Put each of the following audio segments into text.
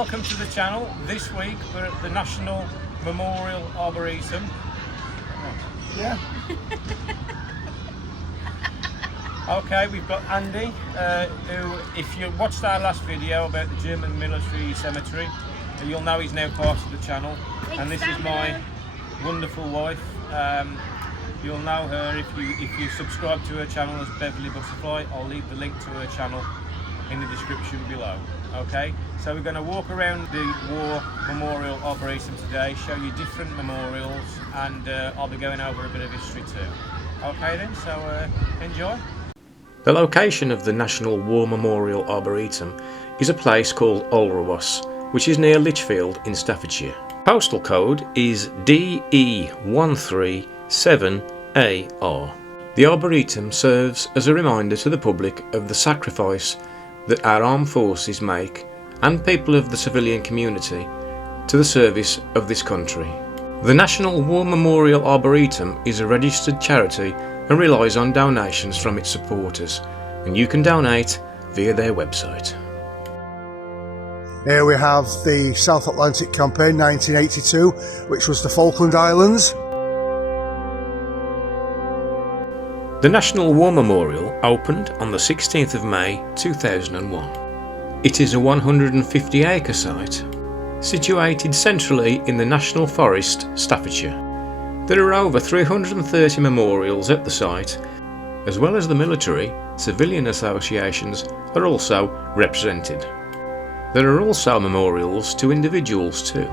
welcome to the channel. This week we're at the National Memorial Arboretum. Yeah. Okay, we've got Andy, who, if you watched our last video about the German military cemetery, you'll know he's now part of the channel. And this is my wonderful wife. You'll know her if you subscribe to her channel as Beverly Butterfly. I'll leave the link to her channel in the description below. Okay, so we're going to walk around the War Memorial Arboretum today, show you different memorials, and I'll be going over a bit of history too. Okay then, so enjoy. The location of the National War Memorial Arboretum is a place called Olrewas, which is near Lichfield in Staffordshire. Postal code is DE137AR. The Arboretum serves as a reminder to the public of the sacrifice that our armed forces make, and people of the civilian community, to the service of this country. The National War Memorial Arboretum is a registered charity and relies on donations from its supporters, and you can donate via their website. Here we have the South Atlantic Campaign 1982, which was the Falkland Islands. The National War Memorial opened on the 16th of May 2001. It is a 150-acre site, situated centrally in the National Forest, Staffordshire. There are over 330 memorials at the site, as well as the military. Civilian associations are also represented. There are also memorials to individuals too.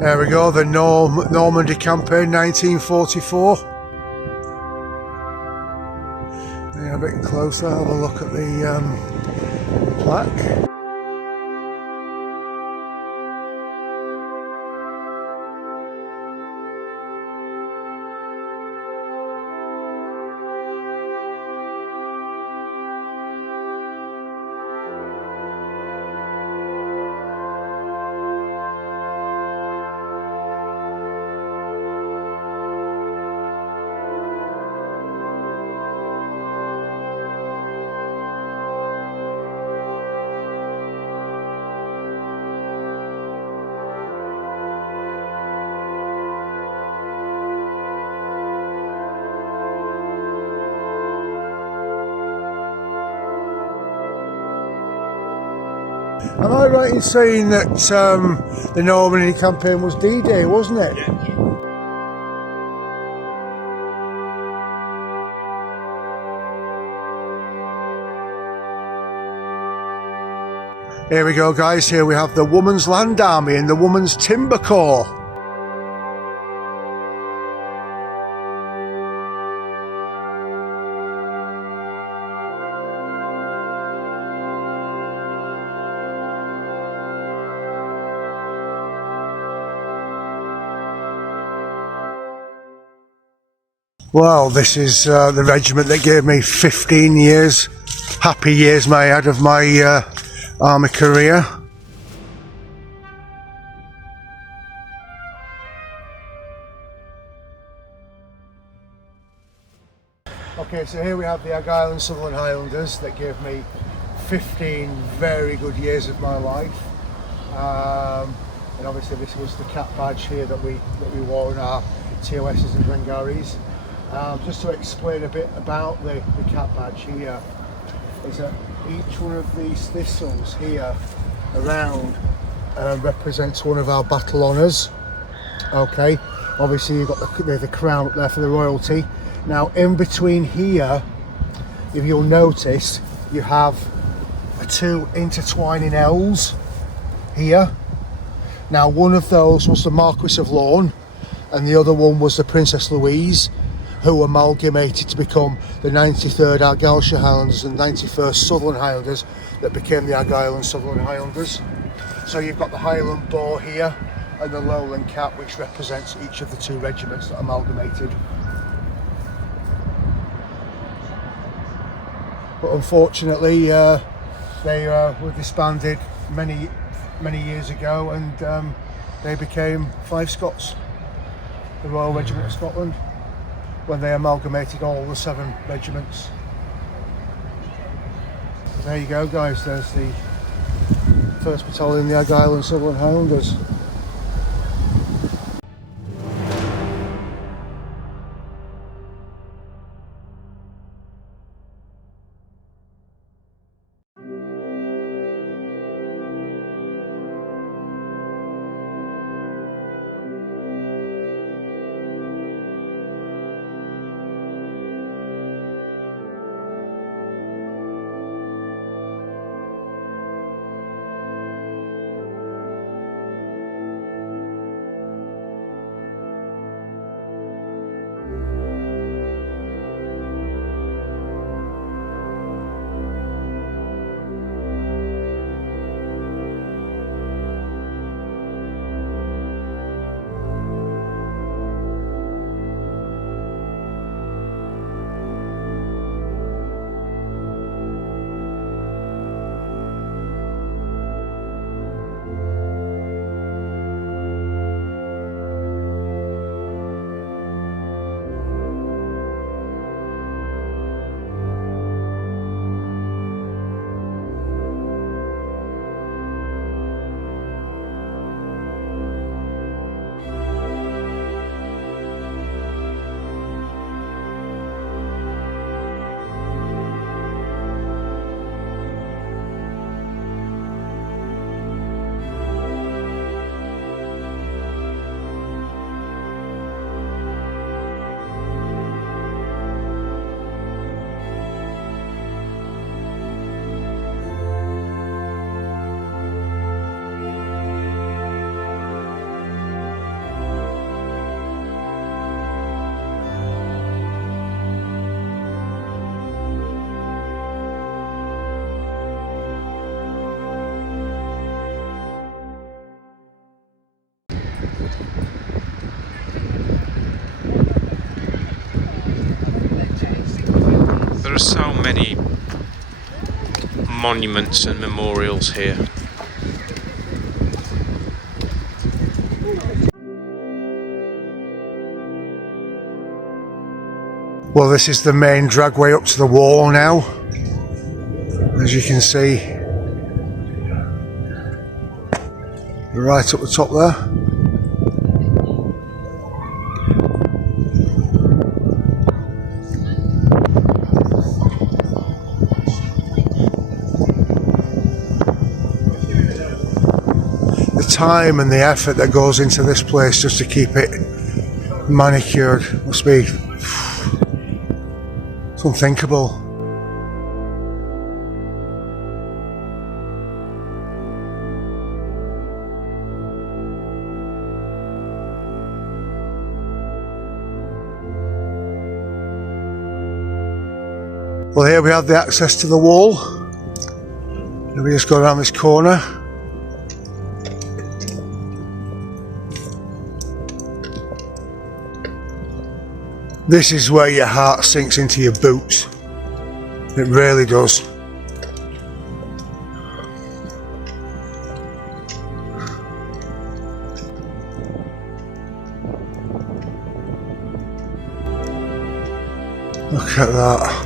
There we go, the Normandy campaign 1944. Yeah, a bit closer, have a look at the plaque. Am I right in saying that the Normandy campaign was D-Day, wasn't it? Yeah. Here we go, guys. Here we have the Women's Land Army and the Women's Timber Corps. Well, this is the regiment that gave me 15 years, happy years may I add, of my army career. Okay, so here we have the Argyll and Sutherland Highlanders that gave me 15 very good years of my life. And obviously this was the cap badge here that we wore in our TOSs and Glengarries. Just to explain a bit about the cap badge here, is that each one of these thistles here around represents one of our battle honours. Okay, obviously you've got the crown up there for the royalty. Now in between here, if you'll notice, you have two intertwining L's here. Now one of those was the Marquis of Lorne and the other one was the Princess Louise, who amalgamated to become the 93rd Argyllshire Highlanders and 91st Sutherland Highlanders that became the Argyll and Sutherland Highlanders. So you've got the Highland boar here and the Lowland cap, which represents each of the two regiments that amalgamated. But unfortunately they were disbanded many years ago, and they became Five Scots, the Royal Regiment of Scotland, when they amalgamated all the 7 regiments. There you go guys, there's the 1st Battalion, the Argyll and Sutherland Highlanders. There are so many monuments and memorials here. Well, this is the main dragway up to the wall now, as you can see, right up the top there. The time and the effort that goes into this place just to keep it manicured must be unthinkable. Well, here we have the access to the wall. And we just go around this corner. This is where your heart sinks into your boots. It really does. Look at that.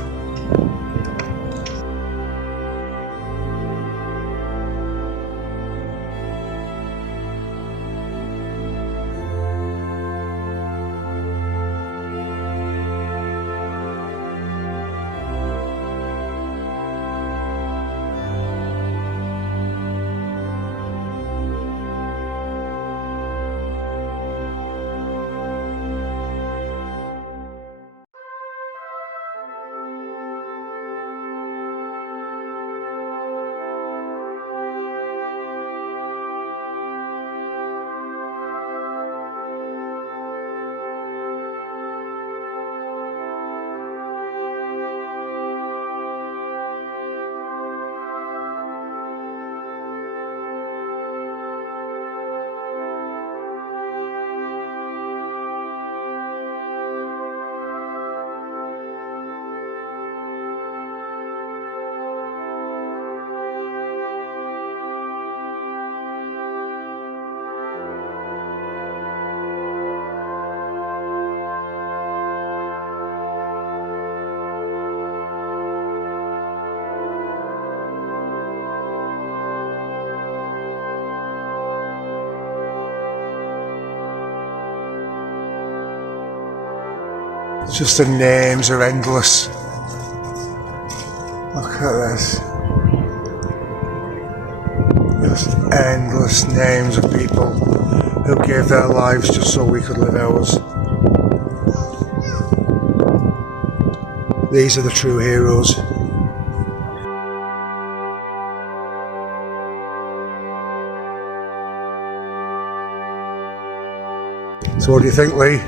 Just the names are endless. Look at this. Just endless names of people who gave their lives just so we could live ours. These are the true heroes. So what do you think, Lee?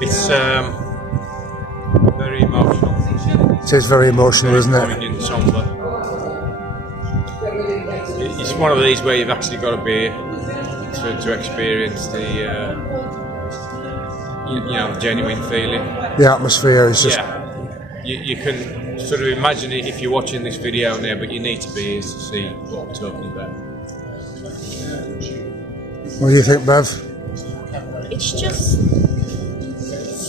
It's very emotional. It is very emotional, isn't it? Poignant, somber. It's one of these where you've actually got to be to experience the the genuine feeling. The atmosphere is just... Yeah, you can sort of imagine it if you're watching this video now, but you need to be here to see what we're talking about. What do you think, Bev? It's just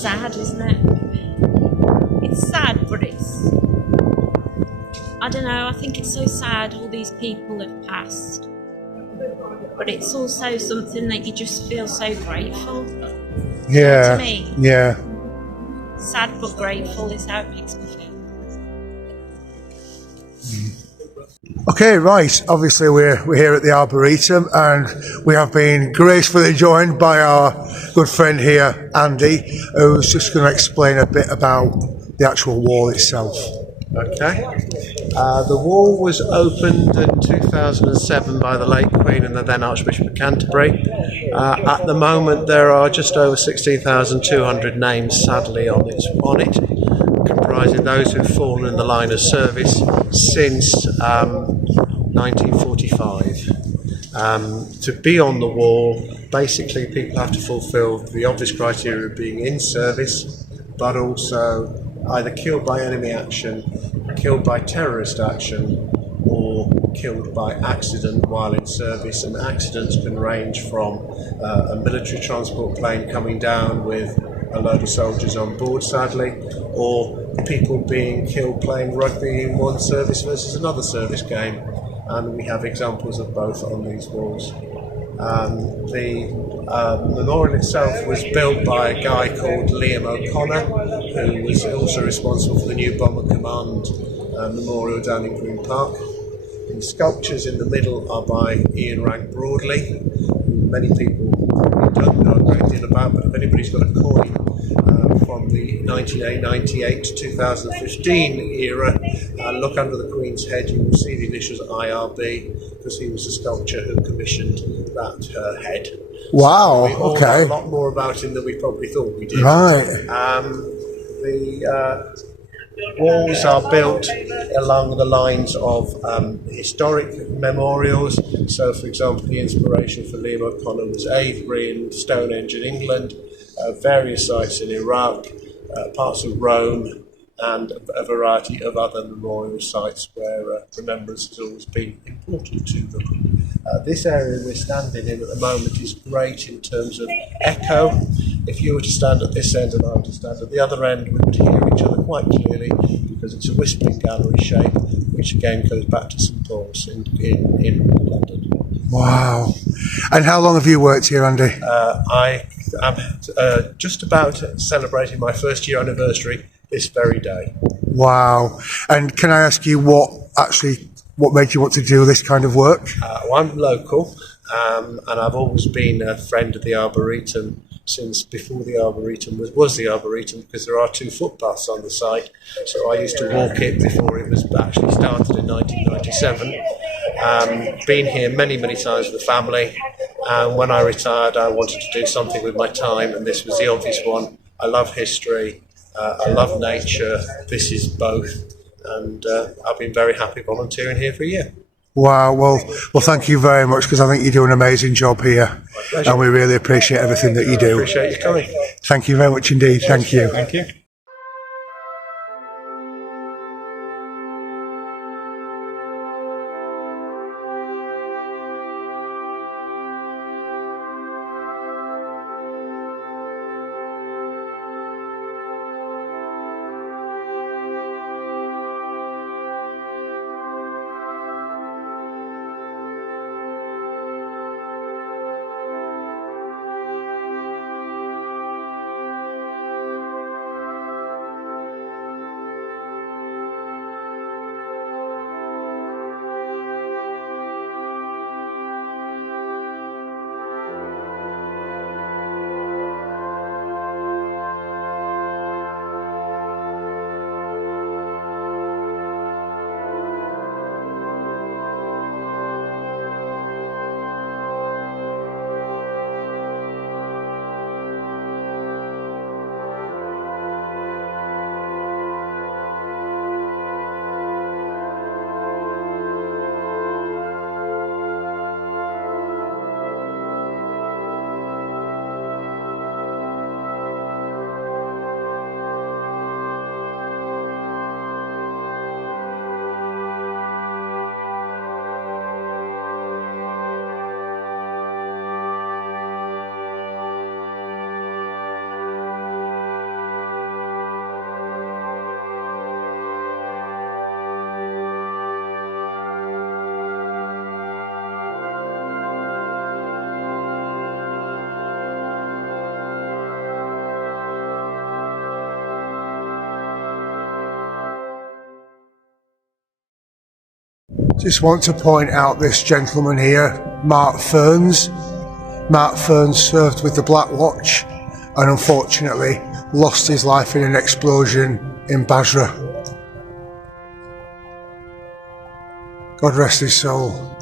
sad, isn't it? It's sad, but I don't know, I think it's so sad all these people have passed. But it's also something that you just feel so grateful. Yeah. To me. Yeah. Sad but grateful is how it makes me feel. Okay, right. Obviously, we're here at the Arboretum, and we have been gracefully joined by our good friend here, Andy, who's just going to explain a bit about the actual wall itself. Okay. The wall was opened in 2007 by the late Queen and the then Archbishop of Canterbury. At the moment, there are just over 16,200 names, sadly, on it, comprising those who've fallen in the line of service since 1945. To be on the wall, basically people have to fulfil the obvious criteria of being in service, but also either killed by enemy action, killed by terrorist action, or killed by accident while in service. And accidents can range from a military transport plane coming down with a load of soldiers on board, sadly, or people being killed playing rugby in one service versus another service game. And we have examples of both on these walls. The memorial itself was built by a guy called Liam O'Connor, who was also responsible for the new Bomber Command memorial down in Green Park. The sculptures in the middle are by Ian Rank Broadley, who many people probably don't know a great deal about, but if anybody's got a coin from the 1998 to 2015 era, look under the Queen's head, you will see the initials IRB, because he was the sculptor who commissioned that head. Wow, So we all okay. know a lot more about him than we probably thought we did. Right. The walls are built along the lines of historic memorials. So, for example, the inspiration for Liam O'Connor was Avebury and Stonehenge in England, various sites in Iraq, parts of Rome, and a variety of other memorial sites where remembrance has always been important to them. This area we're standing in at the moment is great in terms of echo. If you were to stand at this end and I were to stand at the other end, we would hear each other quite clearly because it's a whispering gallery shape, which again goes back to St Paul's in London. Wow. And how long have you worked here, Andy? I am just about celebrating my first year anniversary this very day. Wow. And can I ask you what made you want to do this kind of work? Well, I'm local, and I've always been a friend of the Arboretum since before the Arboretum was the Arboretum, because there are 2 footpaths on the site. So I used to walk it before it was actually started in 1997. Been here many, many times with the family, and when I retired I wanted to do something with my time, and this was the obvious one. I love history, I love nature, this is both, and I've been very happy volunteering here for a year. Wow, well, thank you very much, because I think you do an amazing job here, and we really appreciate everything that you do. Appreciate you coming. Thank you very much indeed. Thank you. Thank you. Just want to point out this gentleman here, Mark Ferns. Mark Ferns served with the Black Watch and unfortunately lost his life in an explosion in Basra. God rest his soul.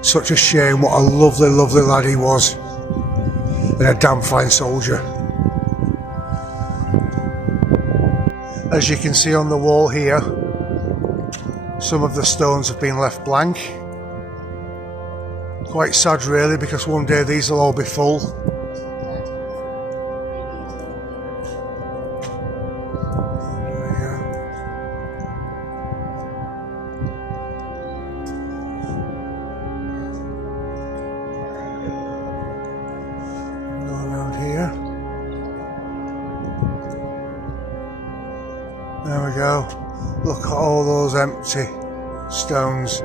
Such a shame, what a lovely, lovely lad he was, and a damn fine soldier. As you can see on the wall here, some of the stones have been left blank. Quite sad really, because one day these will all be full. There we go. Look at all those empty stones.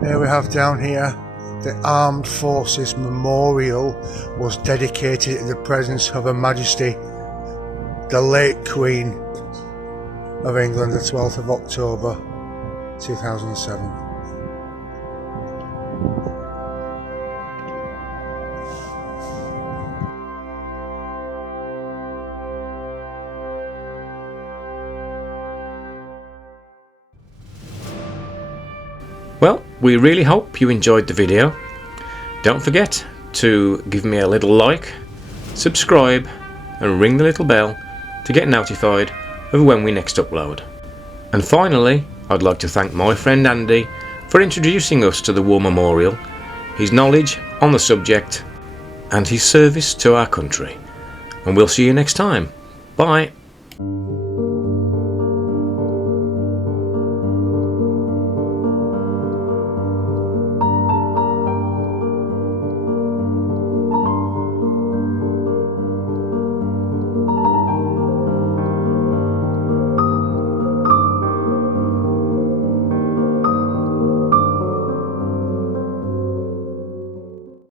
There we have down here, the Armed Forces Memorial was dedicated in the presence of Her Majesty, the late Queen of England, the 12th of October 2007. Well, we really hope you enjoyed the video. Don't forget to give me a little like, subscribe and ring the little bell to get notified of when we next upload. And finally, I'd like to thank my friend Andy for introducing us to the War Memorial, his knowledge on the subject and his service to our country. And we'll see you next time. Bye.